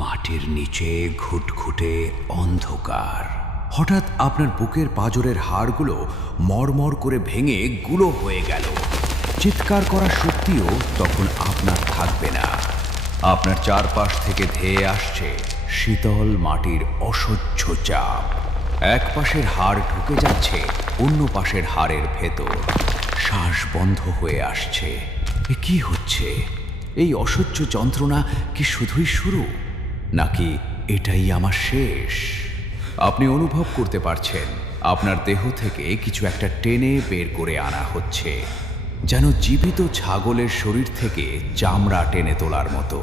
মাটির নিচে ঘুটঘুটে অন্ধকার। হঠাৎ আপনার বুকের পাঁজরের হাড়গুলো মরমর করে ভেঙে গুঁড়ো হয়ে গেল। চিৎকার করার শক্তিও তখন আপনার থাকবে না। আপনার চারপাশ থেকে ধেয়ে আসছে শীতল মাটির অসহ্য চাপ। এক পাশের হাড় ঢুকে যাচ্ছে অন্য পাশের হাড়ের ভেতর। শ্বাস বন্ধ হয়ে আসছে। এ কি হচ্ছে? এই অসহ্য যন্ত্রণা কি শুধুই শুরু, নাকি এটাই আমার শেষ? আপনি অনুভব করতে পারছেন আপনার দেহ থেকে কিছু একটা টেনে বের করে আনা হচ্ছে, যেন জীবিত ছাগলের শরীর থেকে চামড়া টেনে তোলার মতো।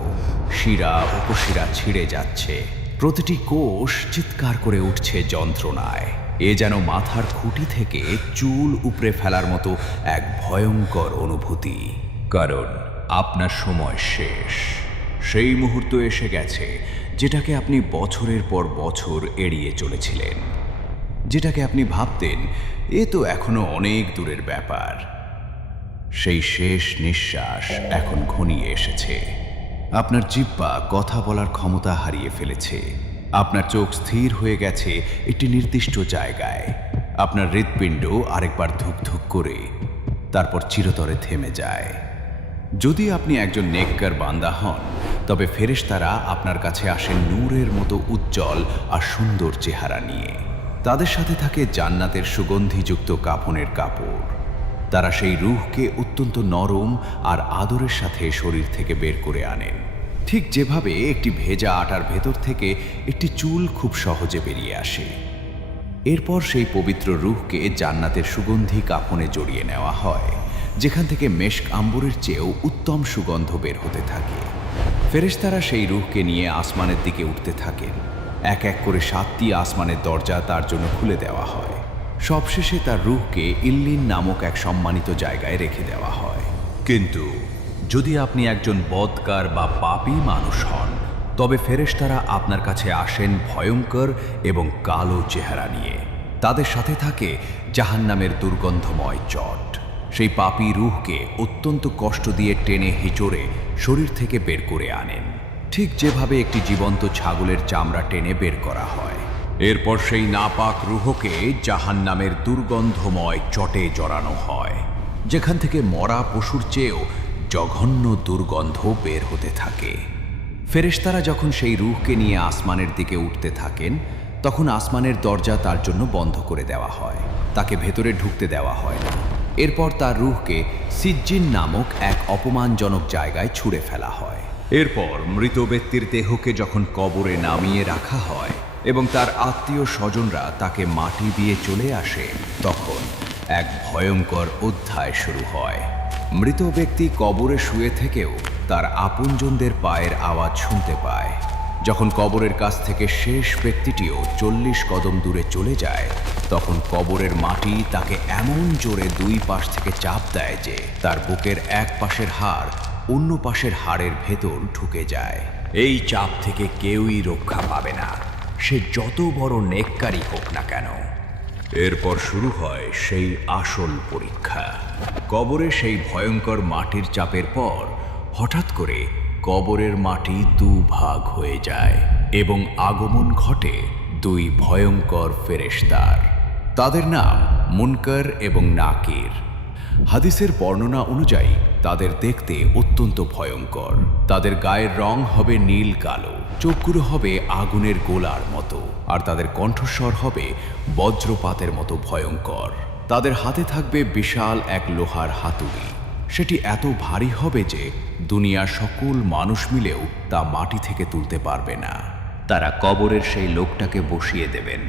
শিরা উপশিরা ছিঁড়ে যাচ্ছে, প্রতিটি কোষ চিৎকার করে উঠছে যন্ত্রণায়। এ যেন মাথার খুঁটি থেকে চুল উপড়ে ফেলার মতো এক ভয়ঙ্কর অনুভূতি। কারণ আপনার সময় শেষ। সেই মুহূর্ত এসে গেছে যেটাকে আপনি বছরের পর বছর এড়িয়ে চলেছিলেন, যেটাকে আপনি ভাবতেন এ তো এখনো অনেক দূরের ব্যাপার। সেই শেষ নিঃশ্বাস এখন ঘনিয়ে এসেছে। আপনার জিহ্বা কথা বলার ক্ষমতা হারিয়ে ফেলেছে। আপনার চোখ স্থির হয়ে গেছে একটি নির্দিষ্ট জায়গায়। আপনার হৃৎপিণ্ড আরেকবার ধুকধুক করে তারপর চিরতরে থেমে যায়। যদি আপনি একজন নেককার বান্দা হন, তবে ফেরেশতারা আপনার কাছে আসেন নূরের মতো উজ্জ্বল আর সুন্দর চেহারা নিয়ে। তাদের সাথে থাকে জান্নাতের সুগন্ধিযুক্ত কাফনের কাপড়। তারা সেই রূহকে অত্যন্ত নরম আর আদরের সাথে শরীর থেকে বের করে আনেন, ঠিক যেভাবে একটি ভেজা আটার ভেতর থেকে একটি চুল খুব সহজে বেরিয়ে আসে। এরপর সেই পবিত্র রূহকে জান্নাতের সুগন্ধি কাফনে জড়িয়ে নেওয়া হয়, যেখান থেকে মেশক আম্বরের চেয়েও উত্তম সুগন্ধ বের হতে থাকে। ফেরেশতারা সেই রূহকে নিয়ে আসমানের দিকে উঠতে থাকেন। এক এক করে 7টি আসমানের দরজা তার জন্য খুলে দেওয়া হয়। সবশেষে তার রূহকে ইল্লিন নামক এক সম্মানিত জায়গায় রেখে দেওয়া হয়। কিন্তু যদি আপনি একজন বদকার বা পাপী মানুষ হন, তবে ফেরেশতারা আপনার কাছে আসেন ভয়ঙ্কর এবং কালো চেহারা নিয়ে। তাদের সাথে থাকে জাহান্নামের দুর্গন্ধময় চট। সেই পাপী রূহকে অত্যন্ত কষ্ট দিয়ে টেনে হিচড়ে শরীর থেকে বের করে আনেন, ঠিক যেভাবে একটি জীবন্ত ছাগলের চামড়া টেনে বের করা হয়। এরপর সেই নাপাক রূহকে জাহান্নামের দুর্গন্ধময় চটে জড়ানো হয়, যেখান থেকে মরা পশুর চেয়েও জঘন্য দুর্গন্ধ বের হতে থাকে। ফেরেশতারা যখন সেই রূহকে নিয়ে আসমানের দিকে উঠতে থাকেন, তখন আসমানের দরজা তার জন্য বন্ধ করে দেওয়া হয়। তাকে ভেতরে ঢুকতে দেওয়া হয় না। এরপর তার রূহকে সিজ্জিন নামক এক অপমানজনক জায়গায় ছুঁড়ে ফেলা হয়। এরপর মৃত ব্যক্তির দেহকে যখন কবরে নামিয়ে রাখা হয় এবং তার আত্মীয় স্বজনরা তাকে মাটি দিয়ে চলে আসে, তখন এক ভয়ঙ্কর অধ্যায় শুরু হয়। মৃত ব্যক্তি কবরে শুয়ে থেকেও তার আপনজনদের পায়ের আওয়াজ শুনতে পায়। যখন কবরের কাছ থেকে শেষ ব্যক্তিটিও 40 কদম দূরে চলে যায়, তখন কবরের মাটি তাকে এমন জোরে দুই পাশ থেকে চাপ দেয় যে তার বুকের এক পাশের হাড় অন্য পাশের হাড়ের ভেতর ঢুকে যায়। এই চাপ থেকে কেউই রক্ষা পাবে না, সে যত বড় নেককারী হোক না কেন। এরপর শুরু হয় সেই আসল পরীক্ষা। কবরে সেই ভয়ঙ্কর মাটির চাপের পর হঠাৎ করে কবরের মাটি দুভাগ হয়ে যায় এবং আগমন ঘটে দুই ভয়ঙ্কর ফেরেশতার। তাদের নাম মুনকার এবং নাকির। হাদিসের বর্ণনা অনুযায়ী তাদের দেখতে অত্যন্ত ভয়ঙ্কর। তাদের গায়ের রং হবে নীল কালো, চোখগুলো হবে আগুনের গোলার মতো, আর তাদের কণ্ঠস্বর হবে বজ্রপাতের মতো ভয়ঙ্কর। তাদের হাতে থাকবে বিশাল এক লোহার হাতুড়ি। সেটি এত ভারী হবে যে দুনিয়ার সকল মানুষ মিলেও তা মাটি থেকে তুলতে পারবে না। তারা কবরের সেই লোকটাকে বসিয়ে দেবেন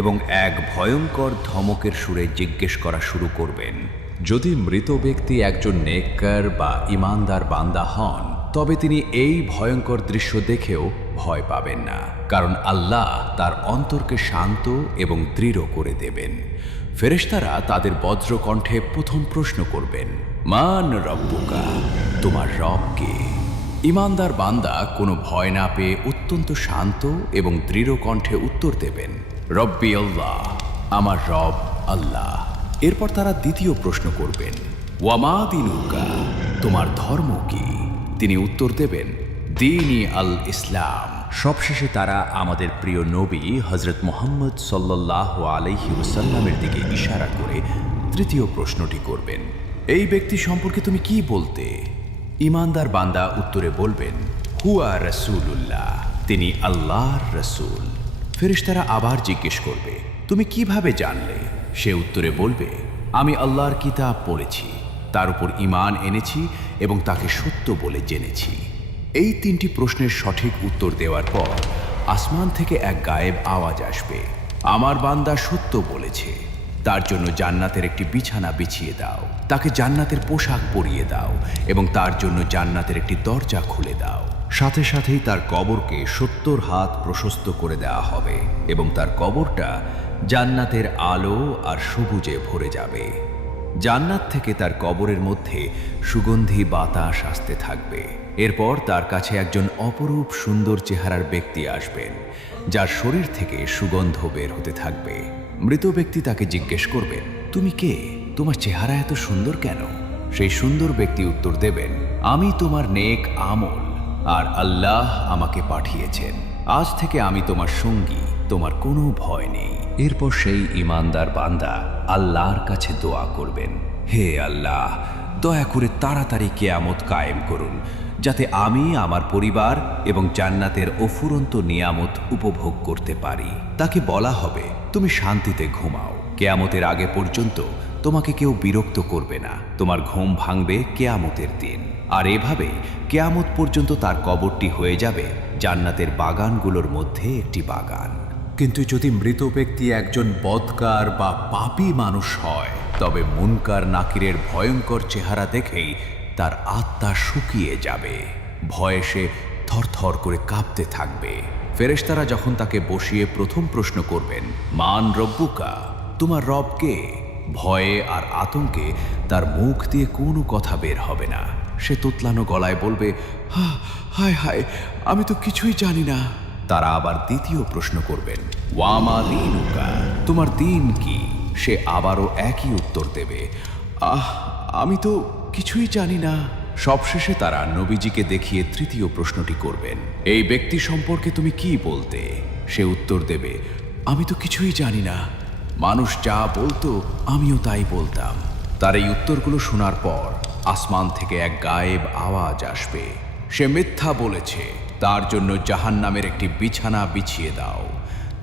এবং এক ভয়ঙ্কর ধমকের সুরে জিজ্ঞেস করা শুরু করবেন। যদি মৃত ব্যক্তি একজন নেককার বা ঈমানদার বান্দা হন, তবে তিনি এই ভয়ঙ্কর দৃশ্য দেখেও ভয় পাবেন না, কারণ আল্লাহ তার অন্তরকে শান্ত এবং দৃঢ় করে দেবেন। ফেরেশতারা তাদের বজ্রকণ্ঠে প্রথম প্রশ্ন করবেন, মান রব্বুকা, তোমার রব কে? ঈমানদার বান্দা কোনো ভয় না পেয়ে অত্যন্ত শান্ত এবং দৃঢ় কণ্ঠে উত্তর দেবেন, রব্বি আল্লাহ, আমার রব আল্লাহ। এরপর তারা দ্বিতীয় প্রশ্ন করবেন, ওয়ামা দিনুকা, তোমার ধর্ম কি? তিনি উত্তর দেবেন, দীনি আল ইসলাম, সবশেষে তারা আমাদের প্রিয় নবী হজরত মুহাম্মদ সাল্লাল্লাহু আলাইহি ওয়াসাল্লামের দিকে ইশারা করে তৃতীয় প্রশ্নটি করবেন। এই ব্যক্তি সম্পর্কে তুমি কি বলতে? ঈমানদার বান্দা উত্তরে বলবেন, হুয়া রাসূলুল্লাহ, তিনি আল্লাহর রাসূল। ফেরেশতারা আবার জিজ্ঞেস করবে, তুমি কিভাবে জানলে? সে উত্তরে বলবে, আমি আল্লাহর কিতাব পড়েছি, তার উপর ঈমান এনেছি এবং তাকে সত্য বলে জেনেছি। এই তিনটি প্রশ্নের সঠিক উত্তর দেওয়ার পর আসমান থেকে এক গায়েব আওয়াজ আসবে, আমার বান্দা সত্য বলেছে, তার জন্য জান্নাতের একটি বিছানা বিছিয়ে দাও, তাকে জান্নাতের পোশাক পরিয়ে দাও এবং তার জন্য জান্নাতের একটি দরজা খুলে দাও। সাথে সাথেই তার কবরকে 70 হাত প্রশস্ত করে দেওয়া হবে এবং তার কবরটা জান্নাতের আলো আর সবুজে ভরে যাবে। জান্নাত থেকে তার কবরের মধ্যে সুগন্ধি বাতাস আসতে থাকবে। এরপর তার কাছে একজন অপরূপ সুন্দর চেহারার ব্যক্তি আসবেন, যার শরীর থেকে সুগন্ধ বের হতে থাকবে। মৃত ব্যক্তি তাকে জিজ্ঞেস করবেন, তুমি কে? তোমার চেহারা এত সুন্দর কেন? সেই সুন্দর ব্যক্তি উত্তর দেবেন, আমি তোমার নেক আমল, আর আল্লাহ আমাকে পাঠিয়েছেন। আজ থেকে আমি তোমার সঙ্গী, তোমার কোনো ভয় নেই। এরপর সেই ঈমানদার বান্দা আল্লাহর কাছে দোয়া করবেন, হে আল্লাহ, দয়া করে তাড়াতাড়ি কিয়ামত কায়েম করুন, যাতে আমি, আমার পরিবার এবং জান্নাতের অফুরন্ত নিয়ামত উপভোগ করতে পারি। তাকে বলা হবে, তুমি শান্তিতে ঘুমাও, কিয়ামতের আগে পর্যন্ত তোমাকে কেউ বিরক্ত করবে না, তোমার ঘুম ভাঙবে কিয়ামতের দিন। আর এভাবে কিয়ামত পর্যন্ত তার কবরটি হয়ে যাবে জান্নাতের বাগানগুলোর মধ্যে একটি বাগান। কিন্তু যদি মৃত ব্যক্তি একজন বদকার বা পাপী মানুষ হয়, তবে মুনকার নাকিরের ভয়ঙ্কর চেহারা দেখেই তার আত্মা শুকিয়ে যাবে, ভয়ে সে থরথর করে কাঁপতে থাকবে। ফেরেশতারা যখন তাকে বসিয়ে প্রথম প্রশ্ন করবেন, মান রব্বুকা, তোমার রব কে? ভয়ে আর আতঙ্কে তার মুখ দিয়ে কোনো কথা বের হবে না। সে তোতলানো গলায় বলবে, হায় হায়, আমি তো কিছুই জানি না। তারা আবার দ্বিতীয় প্রশ্ন করবেন, ওয়ামা দীনুকা, তোমার দিন কি? সে আবারও একই উত্তর দেবে, আমি তো কিছুই জানি না। সবশেষে তারা নবীজিকে দেখিয়ে তৃতীয় প্রশ্নটি করবেন, এই ব্যক্তি সম্পর্কে তুমি কি বলতে? সে উত্তর দেবে, আমি তো কিছুই জানি না, মানুষ যা বলতো আমিও তাই বলতাম। তার এই উত্তরগুলো শোনার পর আসমান থেকে এক গায়েব আওয়াজ আসবে, সে মিথ্যা বলেছে, তার জন্য জাহান্নামের একটি বিছানা বিছিয়ে দাও,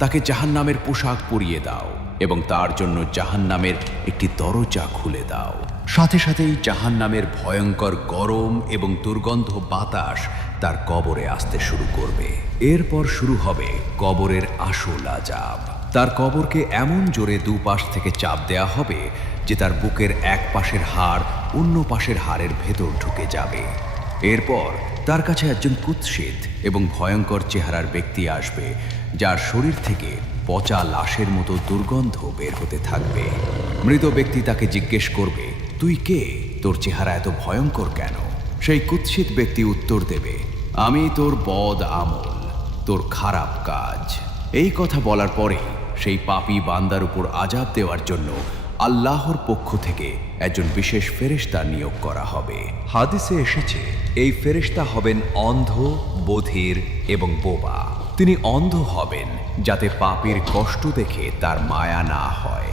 তাকে জাহান্নামের পোশাক পরিয়ে দাও এবং তার জন্য জাহান্নামের একটি দরজা খুলে দাও। সাথে সাথেই জাহান্নামের ভয়ঙ্কর গরম এবং দুর্গন্ধ বাতাস তার কবরে আসতে শুরু করবে। এরপর শুরু হবে কবরের আসল আযাব। তার কবরকে এমন জোরে দুপাশ থেকে চাপ দেয়া হবে যে তার বুকের এক পাশের হাড় অন্য পাশের হাড়ের ভেতর ঢুকে যাবে। এরপর তার কাছে একজন কুৎসিত এবং ভয়ঙ্কর চেহারার ব্যক্তি আসবে, যার শরীর থেকে পচা লাশের মতো দুর্গন্ধ বের হতে থাকবে। মৃত ব্যক্তি তাকে জিজ্ঞেস করবে, তুই কে? তোর চেহারা এত ভয়ঙ্কর কেন? সেই কুৎসিত ব্যক্তি উত্তর দেবে, আমি তোর বদ আমল, তোর খারাপ কাজ। এই কথা বলার পরে সেই পাপী বান্দার উপর আযাব দেওয়ার জন্য আল্লাহর পক্ষ থেকে একজন বিশেষ ফেরেশতা নিয়োগ করা হবে। হাদিসে এসেছে, এই ফেরেশতা হবেন অন্ধ, বধির এবং বোবা। তিনি অন্ধ হবেন যাতে পাপীর কষ্ট দেখে তার মায়া না হয়,